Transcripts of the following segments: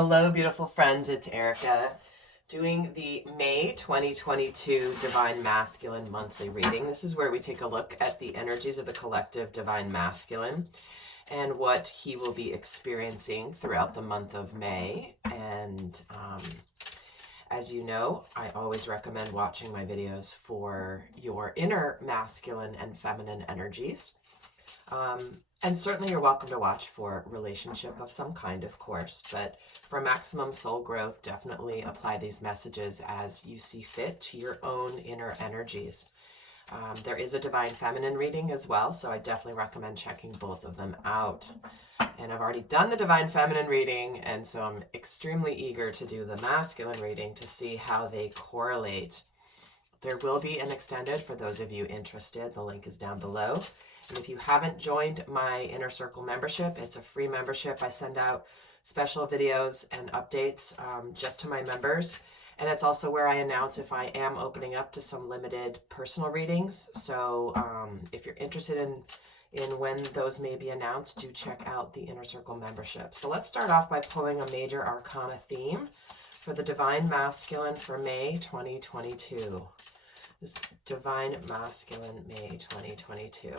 Hello, beautiful friends. It's Erica doing the May 2022 Divine Masculine monthly reading. This is where we take a look at the energies of the collective Divine Masculine and what he will be experiencing throughout the month of May. And as you know, I always recommend watching my videos for your inner masculine and feminine energies. And certainly you're welcome to watch for relationship of some kind, of course, but for maximum soul growth, definitely apply these messages as you see fit to your own inner energies. There is a divine feminine reading as well, so I definitely recommend checking both of them out. And I've already done the divine feminine reading, and so I'm extremely eager to do the masculine reading to see how they correlate. There will be an extended for those of you interested. The link is down below. And if you haven't joined my Inner Circle membership, it's a free membership. I send out special videos and updates just to my members. And it's also where I announce if I am opening up to some limited personal readings. So if you're interested in when those may be announced, do check out the Inner Circle membership. So let's start off by pulling a major arcana theme for the Divine Masculine for May 2022. This Divine Masculine, May 2022.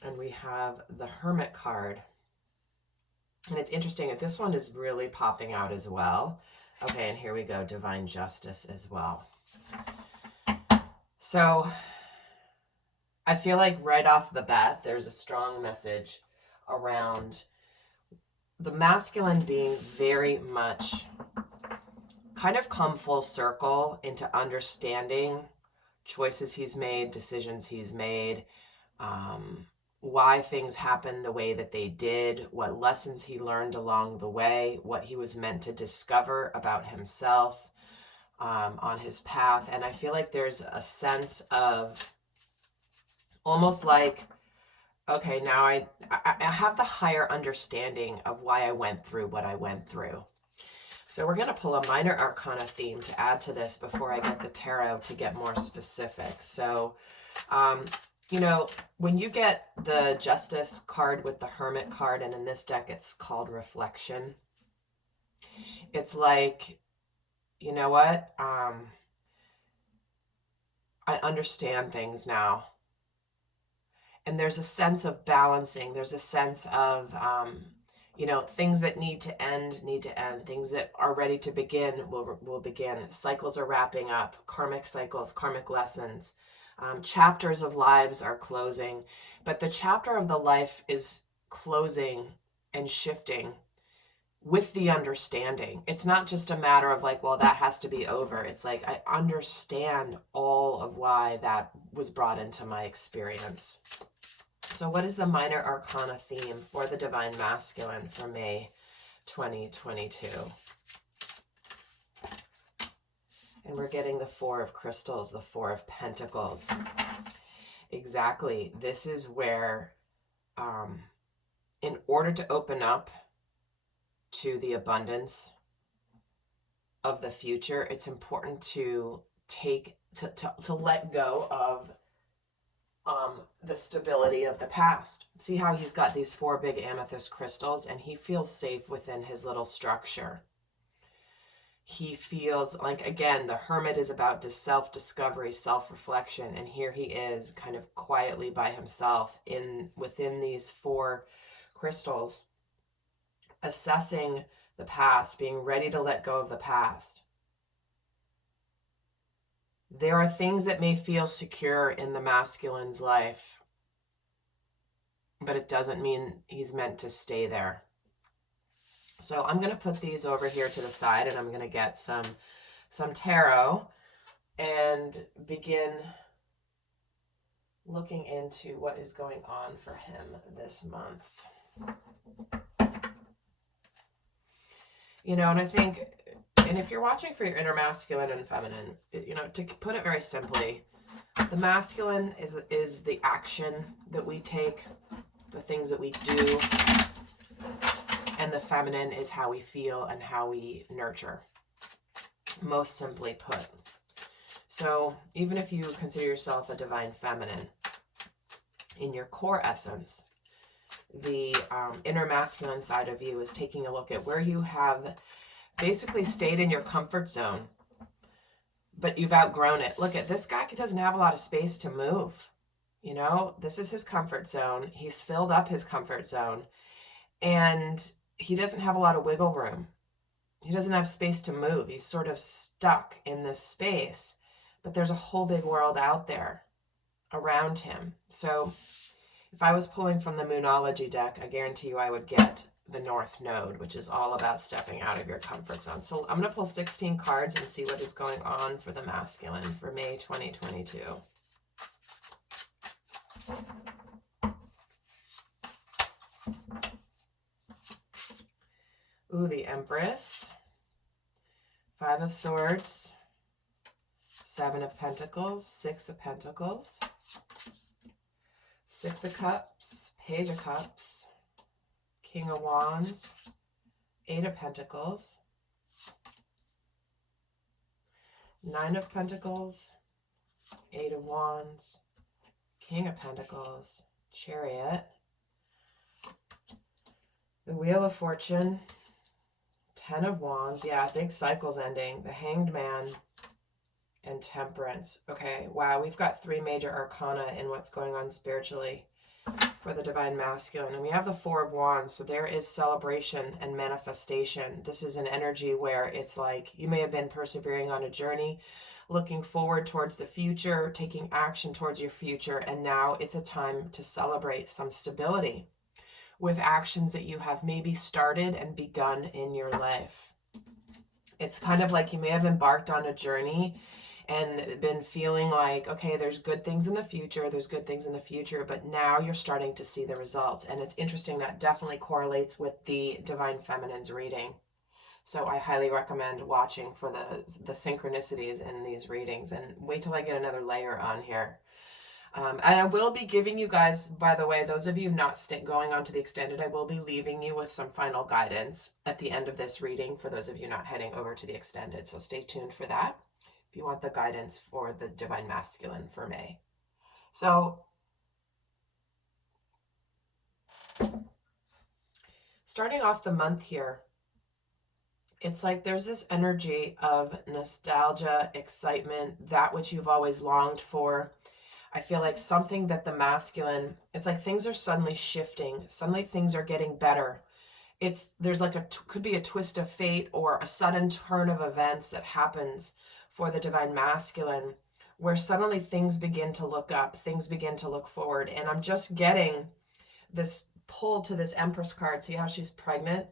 And we have the Hermit card. And it's interesting that this one is really popping out as well. Okay, and here we go, Divine Justice as well. So I feel like right off the bat, there's a strong message around the masculine being very much kind of come full circle into understanding choices he's made, decisions he's made, why things happened the way that they did, what lessons he learned along the way, what he was meant to discover about himself on his path. And I feel like there's a sense of almost like, okay, now I have the higher understanding of why I went through what I went through. So we're going to pull a minor arcana theme to add to this before I get the tarot to get more specific. So, you know, when you get the Justice card with the Hermit card, and in this deck it's called Reflection, it's like, you know what? I understand things now. And there's a sense of balancing. There's a sense of, you know, things that need to end. Things that are ready to begin will begin. Cycles are wrapping up. Karmic cycles, karmic lessons. Chapters of lives are closing. But the chapter of the life is closing and shifting with the understanding. It's not just a matter of like, well, that has to be over. It's like, I understand all of why that was brought into my experience. So what is the minor arcana theme for the Divine Masculine for May 2022? And we're getting the Four of Crystals, the Four of Pentacles. Exactly. This is where, in order to open up to the abundance of the future, it's important to to let go of the stability of the past. See how he's got these four big amethyst crystals and he feels safe within his little structure. He feels like, again, the Hermit is about self-discovery, self-reflection, and here he is kind of quietly by himself within these four crystals, assessing the past, being ready to let go of the past. There are things that may feel secure in the masculine's life, but it doesn't mean he's meant to stay there. So I'm going to put these over here to the side and I'm going to get some tarot and begin looking into what is going on for him this month. You know, and I think, and if you're watching for your inner masculine and feminine, you know, to put it very simply, the masculine is the action that we take, the things that we do, and the feminine is how we feel and how we nurture, most simply put. So even if you consider yourself a divine feminine, in your core essence, the inner masculine side of you is taking a look at where you have basically stayed in your comfort zone, but you've outgrown it. Look at this guy, he doesn't have a lot of space to move. You know, this is his comfort zone. He's filled up his comfort zone, and he doesn't have a lot of wiggle room. He doesn't have space to move. He's sort of stuck in this space, but there's a whole big world out there around him. So if I was pulling from the Moonology deck, I guarantee you I would get the North Node, which is all about stepping out of your comfort zone. So I'm going to pull 16 cards and see what is going on for the masculine for May 2022. Ooh, the Empress, 5 of Swords, 7 of Pentacles, 6 of Pentacles, 6 of Cups, Page of Cups, King of Wands, 8 of Pentacles, 9 of Pentacles, 8 of Wands, King of Pentacles, Chariot, the Wheel of Fortune, 10 of Wands. Yeah, big cycle's ending. The Hanged Man and Temperance. Okay, wow, we've got 3 major arcana in what's going on spiritually for the Divine Masculine. And we have the 4 of Wands, so there is celebration and manifestation. This is an energy where it's like you may have been persevering on a journey, looking forward towards the future, taking action towards your future, and now it's a time to celebrate some stability with actions that you have maybe started and begun in your life. It's kind of like you may have embarked on a journey and been feeling like, okay, there's good things in the future, but now you're starting to see the results. And it's interesting, that definitely correlates with the Divine Feminine's reading. So I highly recommend watching for the synchronicities in these readings, and wait till I get another layer on here. And I will be giving you guys, by the way, those of you not going on to the extended, I will be leaving you with some final guidance at the end of this reading for those of you not heading over to the extended. So stay tuned for that if you want the guidance for the Divine Masculine for May. So starting off the month here, it's like there's this energy of nostalgia, excitement, that which you've always longed for. I feel like something that the masculine, it's like things are suddenly shifting. Suddenly things are getting better. There's like could be a twist of fate or a sudden turn of events that happens for the Divine Masculine, where suddenly things begin to look up, things begin to look forward. And I'm just getting this pull to this Empress card. See how she's pregnant?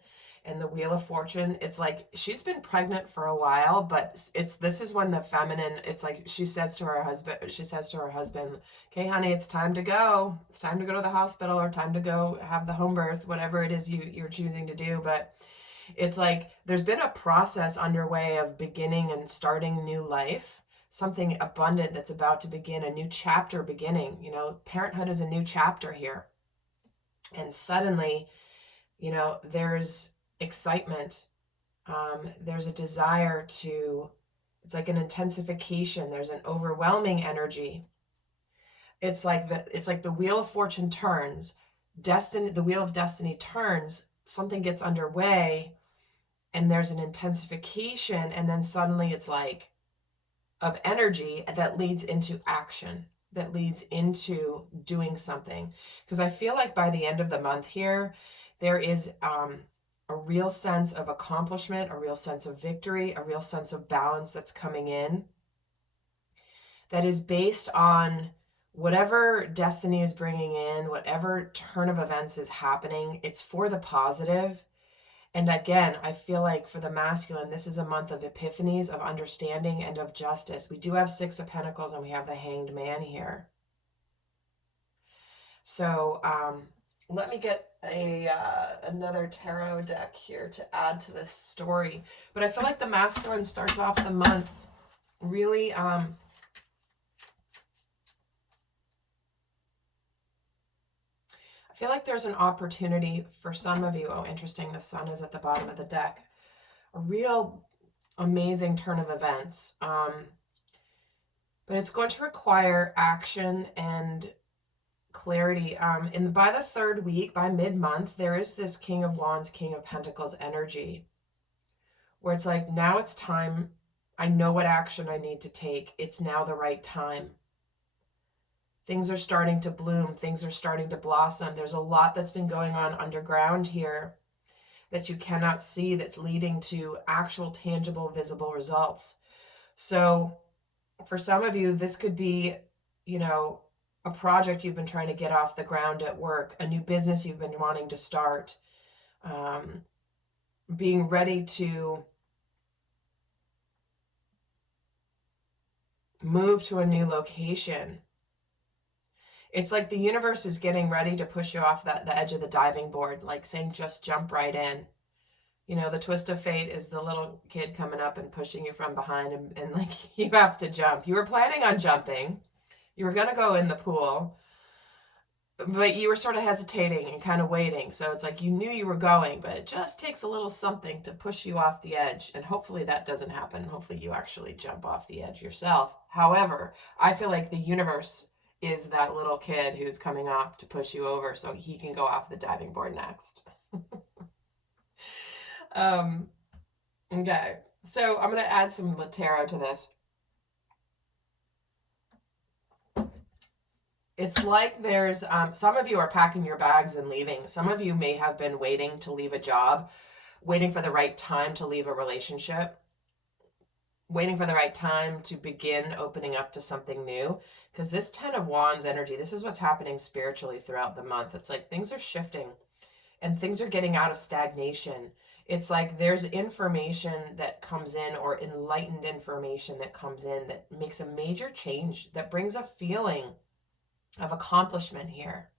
And the Wheel of Fortune, it's like she's been pregnant for a while, but this is when the feminine, it's like she says to her husband, okay, honey, it's time to go. It's time to go to the hospital, or time to go have the home birth, whatever it is you're choosing to do. But it's like there's been a process underway of beginning and starting new life, something abundant that's about to begin, a new chapter beginning. You know, parenthood is a new chapter here. And suddenly, you know, there's excitement, there's a desire to, it's like an intensification, there's an overwhelming energy. It's like the Wheel of Fortune turns, the Wheel of Destiny turns, something gets underway, and there's an intensification, and then suddenly it's like of energy that leads into action, that leads into doing something. Because I feel like by the end of the month here, there is a real sense of accomplishment, a real sense of victory, a real sense of balance that's coming in, that is based on whatever destiny is bringing in, whatever turn of events is happening. It's for the positive. And again, I feel like for the masculine, this is a month of epiphanies, of understanding, and of justice. We do have 6 of Pentacles, and we have the Hanged Man here. So let me get another tarot deck here to add to this story. But I feel like the masculine starts off the month really I feel like there's an opportunity for some of you. Oh, interesting, the Sun is at the bottom of the deck. A real amazing turn of events, but it's going to require action and clarity. By the third week, by mid-month, there is this King of Wands, King of Pentacles energy where it's like, now it's time. I know what action I need to take. It's now the right time. Things are starting to bloom. Things are starting to blossom. There's a lot that's been going on underground here that you cannot see that's leading to actual, tangible, visible results. So for some of you, this could be, you know, a project you've been trying to get off the ground at work, a new business you've been wanting to start, being ready to move to a new location. It's like the universe is getting ready to push you off the edge of the diving board, like saying, just jump right in. You know, the twist of fate is the little kid coming up and pushing you from behind, and like, you have to jump. You were planning on jumping. You were going to go in the pool, but you were sort of hesitating and kind of waiting. So it's like you knew you were going, but it just takes a little something to push you off the edge. And hopefully that doesn't happen. Hopefully you actually jump off the edge yourself. However, I feel like the universe is that little kid who's coming off to push you over so he can go off the diving board next. Okay, so I'm going to add some tarot to this. It's like there's, some of you are packing your bags and leaving. Some of you may have been waiting to leave a job, waiting for the right time to leave a relationship, waiting for the right time to begin opening up to something new. Because this 10 of Wands energy, this is what's happening spiritually throughout the month. It's like things are shifting and things are getting out of stagnation. It's like there's information that comes in, or enlightened information that comes in, that makes a major change, that brings a feeling of accomplishment here.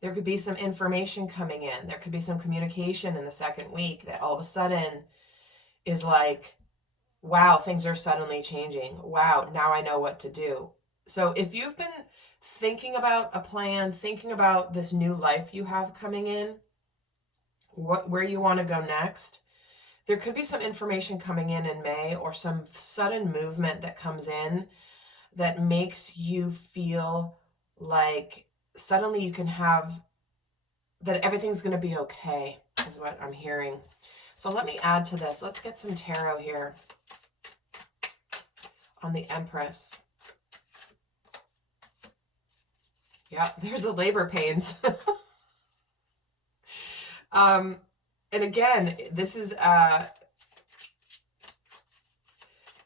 There could be some information coming in. There could be some communication in the second week that all of a sudden is like, wow, things are suddenly changing. Wow, now I know what to do. So if you've been thinking about a plan, thinking about this new life you have coming in, where you want to go next, there could be some information coming in May, or some sudden movement that comes in that makes you feel like suddenly you can have, that everything's going to be okay, is what I'm hearing. So let me add to this. Let's get some tarot here on the Empress. Yeah, there's the labor pains. And again, this is,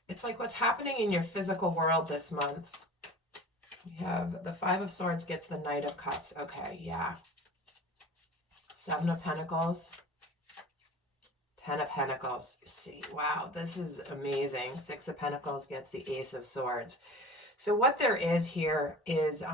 it's like what's happening in your physical world this month. You have the 5 of Swords gets the Knight of Cups. Okay, yeah. 7 of Pentacles. 10 of Pentacles. See, wow, this is amazing. 6 of Pentacles gets the Ace of Swords. So what there is here is,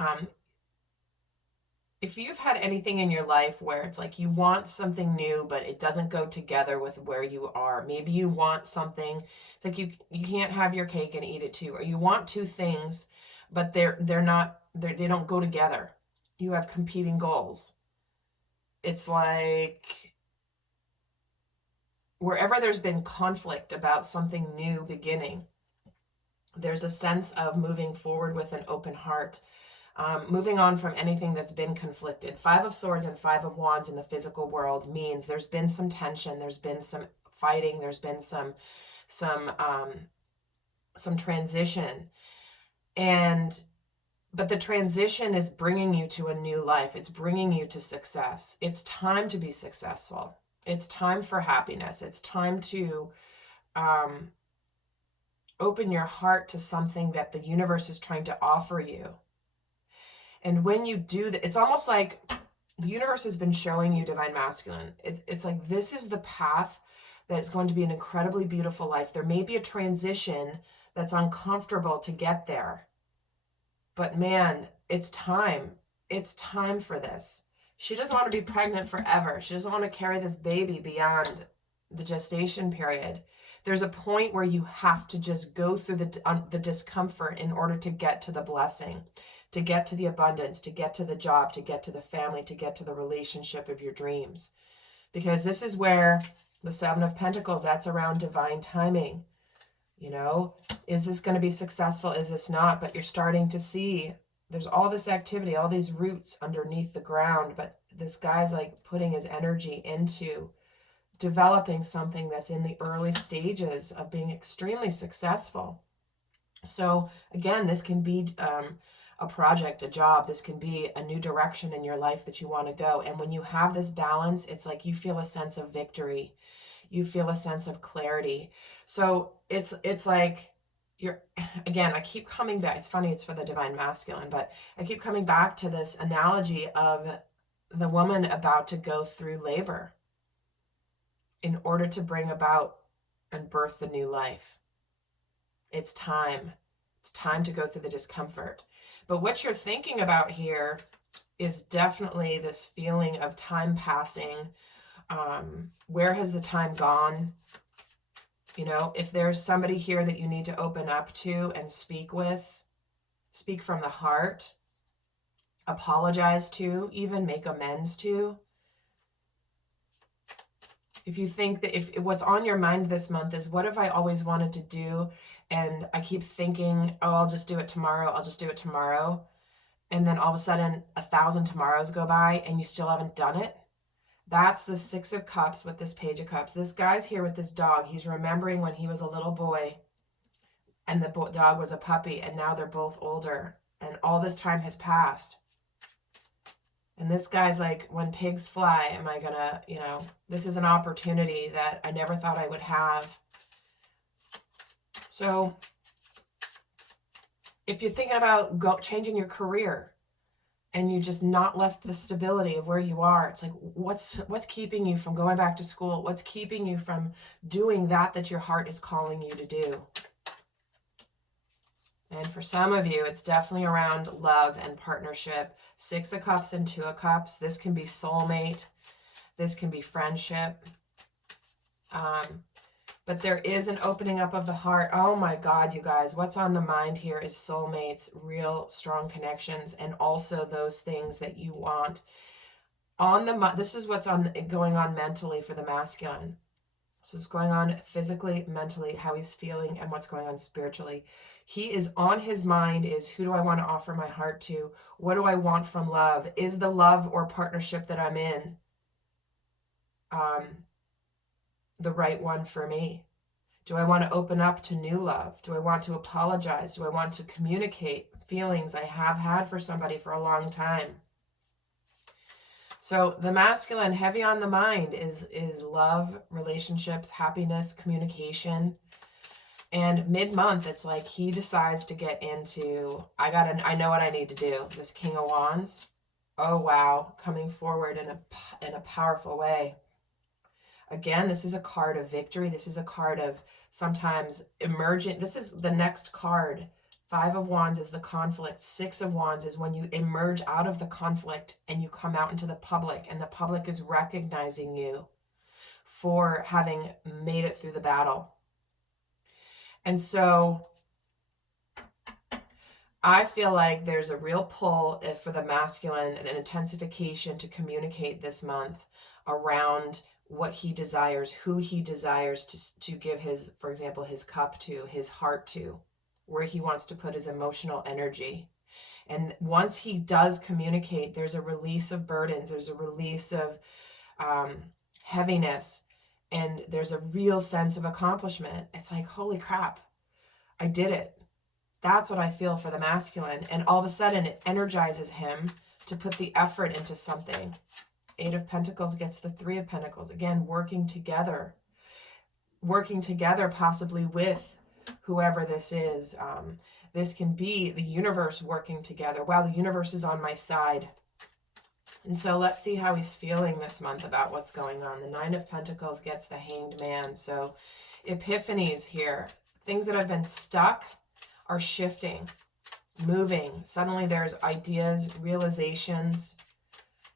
if you've had anything in your life where it's like you want something new, but it doesn't go together with where you are. Maybe you want something, it's like you can't have your cake and eat it too. Or you want two things, but they don't go together. You have competing goals. It's like wherever there's been conflict about something new beginning, there's a sense of moving forward with an open heart. Moving on from anything that's been conflicted. 5 of Swords and 5 of Wands in the physical world means there's been some tension, there's been some fighting, there's been some transition, but the transition is bringing you to a new life. It's bringing you to success. It's time to be successful. It's time for happiness. It's time to open your heart to something that the universe is trying to offer you. And when you do that, it's almost like the universe has been showing you Divine Masculine. It's like this is the path that's going to be an incredibly beautiful life. There may be a transition that's uncomfortable to get there. But man, it's time. It's time for this. She doesn't want to be pregnant forever. She doesn't want to carry this baby beyond the gestation period. There's a point where you have to just go through the discomfort in order to get to the blessing, to get to the abundance, to get to the job, to get to the family, to get to the relationship of your dreams. Because this is where the 7 of Pentacles, that's around divine timing. You know, is this going to be successful? Is this not? But you're starting to see there's all this activity, all these roots underneath the ground, but this guy's like putting his energy into developing something that's in the early stages of being extremely successful. So again, this can be a project, a job. This can be a new direction in your life that you want to go. And when you have this balance, it's like you feel a sense of victory. You feel a sense of clarity. So it's like you're, again, I keep coming back. It's funny, it's for the divine masculine, but I keep coming back to this analogy of the woman about to go through labor in order to bring about and birth the new life. It's time. It's time to go through the discomfort. But what you're thinking about here is definitely this feeling of time passing. Where has the time gone? You know, if there's somebody here that you need to open up to and speak with, speak from the heart, apologize to, even make amends to. If you think that if what's on your mind this month is, what have I always wanted to do? And I keep thinking, oh, I'll just do it tomorrow. I'll just do it tomorrow. And then all of a sudden 1,000 tomorrows go by and you still haven't done it. That's the Six of Cups with this Page of Cups. This guy's here with this dog. He's remembering when he was a little boy and the dog was a puppy, and now they're both older and all this time has passed. And this guy's like, when pigs fly, am I gonna, you know, this is an opportunity that I never thought I would have. So if you're thinking about changing your career and you just not left the stability of where you are, it's like, what's keeping you from going back to school? What's keeping you from doing that your heart is calling you to do? And for some of you, it's definitely around love and partnership. Six of Cups and Two of Cups. This can be soulmate. This can be friendship. But there is an opening up of the heart. Oh my God, you guys, what's on the mind here is soulmates, real strong connections, and also those things that you want. This is what's going on mentally for the masculine. So it's going on physically, mentally, how he's feeling, and what's going on spiritually. He is on his mind is, who do I want to offer my heart to? What do I want from love? Is the love or partnership that I'm in the right one for me? Do I want to open up to new love? Do I want to apologize? Do I want to communicate feelings I have had for somebody for a long time? So the masculine, heavy on the mind, is love, relationships, happiness, communication. And mid-month, it's like he decides to get into, I know what I need to do. This King of Wands. Oh, wow. Coming forward in a powerful way. Again, this is a card of victory. This is a card of sometimes emergent. This is the next card. Five of Wands is the conflict. Six of Wands is when you emerge out of the conflict and you come out into the public, and the public is recognizing you for having made it through the battle. And so I feel like there's a real pull for the masculine, an intensification to communicate this month around what he desires, who he desires to give his, for example, his cup to, his heart to, where he wants to put his emotional energy. And once he does communicate, there's a release of burdens, there's a release of heaviness, and there's a real sense of accomplishment. It's like, holy crap, I did it. That's what I feel for the masculine. And all of a sudden it energizes him to put the effort into something. Eight of Pentacles gets the Three of Pentacles. Again, working together possibly with whoever this is. This can be the universe working together. Wow, the universe is on my side. And so let's see how he's feeling this month about what's going on. The Nine of Pentacles gets the Hanged Man. So epiphanies here. Things that have been stuck are shifting, moving. Suddenly there's ideas, realizations.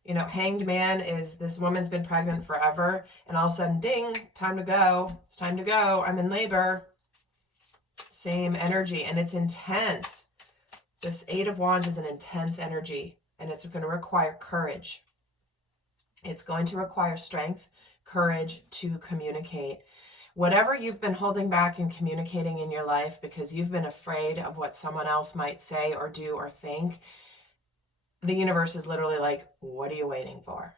You know, Hanged Man is this woman's been pregnant forever, and all of a sudden, ding, time to go. It's time to go. I'm in labor. Same energy, and it's intense. This Eight of Wands is an intense energy, and it's going to require courage. It's going to require strength, courage to communicate. Whatever you've been holding back in communicating in your life because you've been afraid of what someone else might say or do or think, the universe is literally like, what are you waiting for?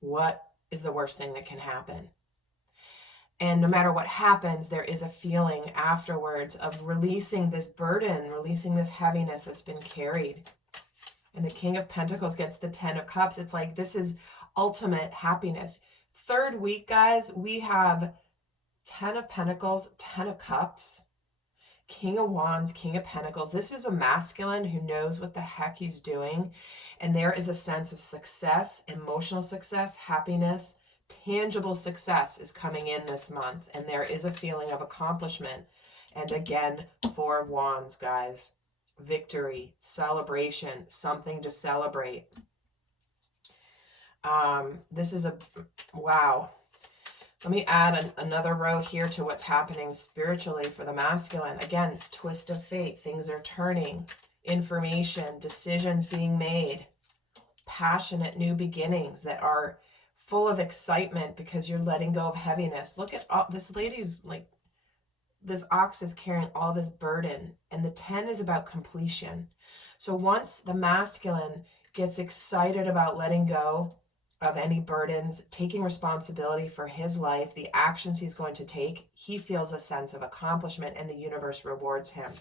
What is the worst thing that can happen? And no matter what happens, there is a feeling afterwards of releasing this burden, releasing this heaviness that's been carried. And the King of Pentacles gets the 10 of Cups. It's like, this is ultimate happiness. Third week, guys, we have 10 of Pentacles, 10 of Cups, King of Wands, King of Pentacles. This is a masculine who knows what the heck he's doing. And there is a sense of success, emotional success, happiness, tangible success is coming in this month. And there is a feeling of accomplishment. And again, 4 of Wands, guys. Victory, celebration, something to celebrate. This is a, wow. Let me add another row here to what's happening spiritually for the masculine. Again, twist of fate. Things are turning. Information, decisions being made. Passionate new beginnings that are full of excitement because you're letting go of heaviness. Look at all, this lady's like, this ox is carrying all this burden. And the 10 is about completion. So once the masculine gets excited about letting go of any burdens, taking responsibility for his life, the actions he's going to take, he feels a sense of accomplishment and the universe rewards him.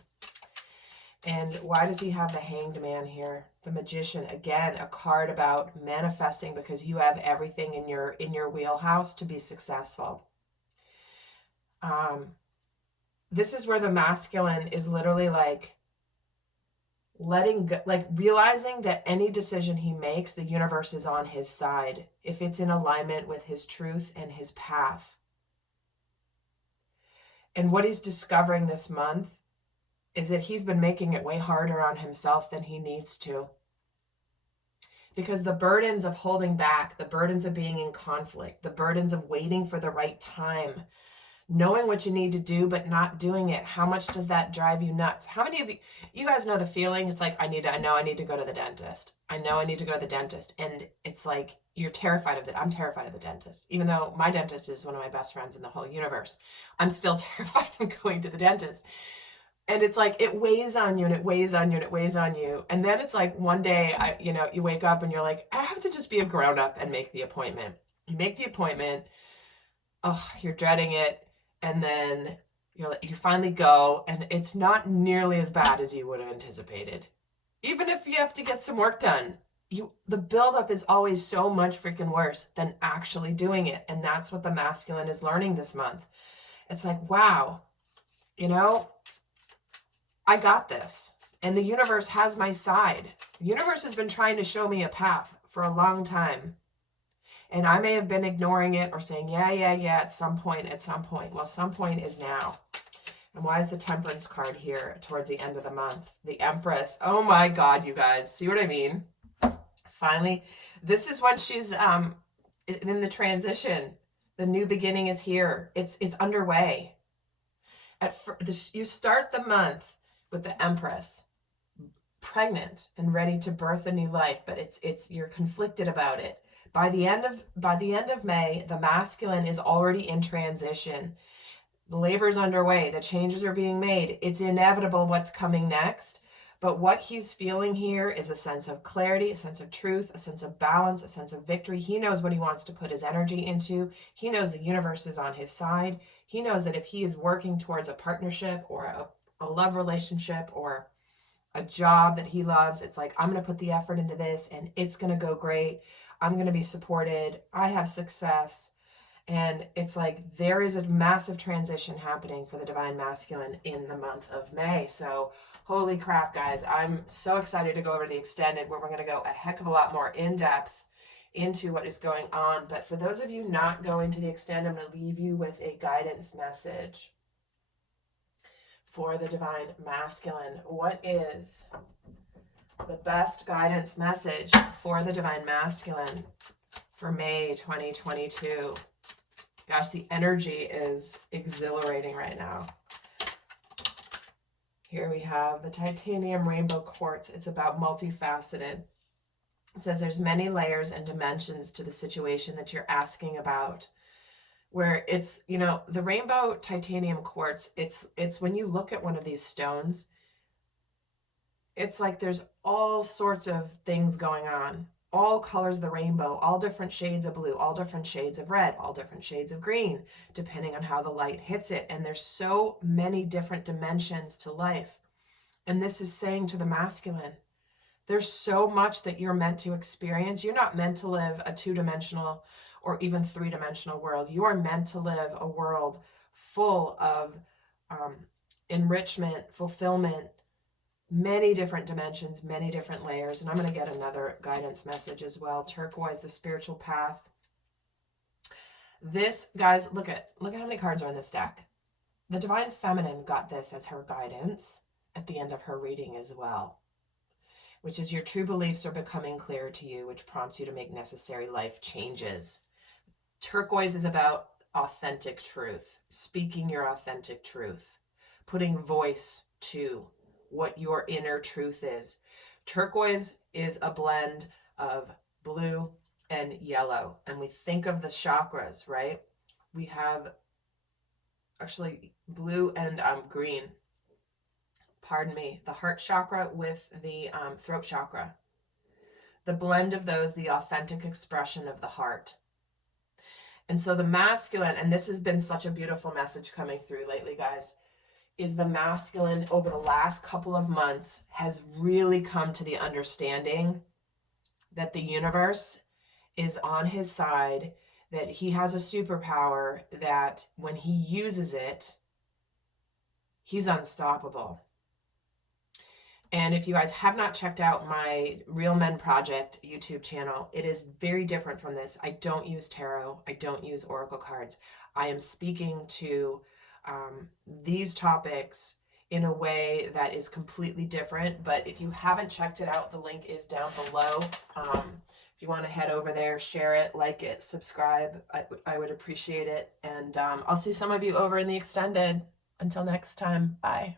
And why does he have the Hanged Man here? The Magician, again, a card about manifesting because you have everything in your wheelhouse to be successful. This is where the masculine is literally like letting go, like realizing that any decision he makes, the universe is on his side if it's in alignment with his truth and his path. And what he's discovering this month is that he's been making it way harder on himself than he needs to. Because the burdens of holding back, the burdens of being in conflict, the burdens of waiting for the right time, knowing what you need to do but not doing it, how much does that drive you nuts? How many of you guys know the feeling? It's like, I know I need to go to the dentist. I know I need to go to the dentist. And it's like, you're terrified of it. I'm terrified of the dentist. Even though my dentist is one of my best friends in the whole universe, I'm still terrified of going to the dentist. And it's like, it weighs on you and it weighs on you and it weighs on you. And then it's like one day, you wake up and you're like, I have to just be a grown up and make the appointment. You make the appointment. Oh, you're dreading it. And then you finally go and it's not nearly as bad as you would have anticipated. Even if you have to get some work done, the buildup is always so much freaking worse than actually doing it. And that's what the masculine is learning this month. It's like, wow, I got this. And the universe has my side. The universe has been trying to show me a path for a long time. And I may have been ignoring it or saying, yeah, at some point. Well, some point is now. And why is the Temperance card here towards the end of the month? The Empress. Oh my God, you guys. See what I mean? Finally, this is when she's in the transition. The new beginning is here. It's underway. You start the month with the Empress, pregnant and ready to birth a new life, but you're conflicted about it. By the end of May, the masculine is already in transition. The labor's underway. The changes are being made. It's inevitable what's coming next. But what he's feeling here is a sense of clarity, a sense of truth, a sense of balance, a sense of victory. He knows what he wants to put his energy into. He knows the universe is on his side. He knows that if he is working towards a partnership or a love relationship or a job that he loves, it's like, I'm going to put the effort into this and it's going to go great. I'm going to be supported. I have success. And it's like there is a massive transition happening for the Divine Masculine in the month of May. So holy crap, guys. I'm so excited to go over the extended where we're going to go a heck of a lot more in depth into what is going on. But for those of you not going to the extended, I'm going to leave you with a guidance message for the Divine Masculine. What is the best guidance message for the Divine Masculine for May 2022? Gosh, the energy is exhilarating right now. Here we have the titanium rainbow quartz. It's about multifaceted. It says there's many layers and dimensions to the situation that you're asking about. Where it's, the rainbow titanium quartz, it's when you look at one of these stones, it's like there's all sorts of things going on. All colors of the rainbow, all different shades of blue, all different shades of red, all different shades of green, depending on how the light hits it. And there's so many different dimensions to life. And this is saying to the masculine, there's so much that you're meant to experience. You're not meant to live a two-dimensional or even three-dimensional world. You are meant to live a world full of enrichment, fulfillment, many different dimensions, many different layers. And I'm going to get another guidance message as well. Turquoise, the spiritual path. This, guys, look at how many cards are in this deck. The Divine Feminine got this as her guidance at the end of her reading as well, which is your true beliefs are becoming clear to you, which prompts you to make necessary life changes. Turquoise is about authentic truth, speaking your authentic truth, putting voice to what your inner truth is. Turquoise is a blend of blue and yellow. And we think of the chakras, right? We have actually blue and green. Pardon me, the heart chakra with the throat chakra. The blend of those, the authentic expression of the heart. And so the masculine, and this has been such a beautiful message coming through lately, guys, is the masculine over the last couple of months has really come to the understanding that the universe is on his side, that he has a superpower, that when he uses it, he's unstoppable. And if you guys have not checked out my Real Men Project YouTube channel, it is very different from this. I don't use tarot. I don't use oracle cards. I am speaking to these topics in a way that is completely different. But if you haven't checked it out, the link is down below. If you want to head over there, share it, like it, subscribe, I would appreciate it. And I'll see some of you over in the extended. Until next time, bye.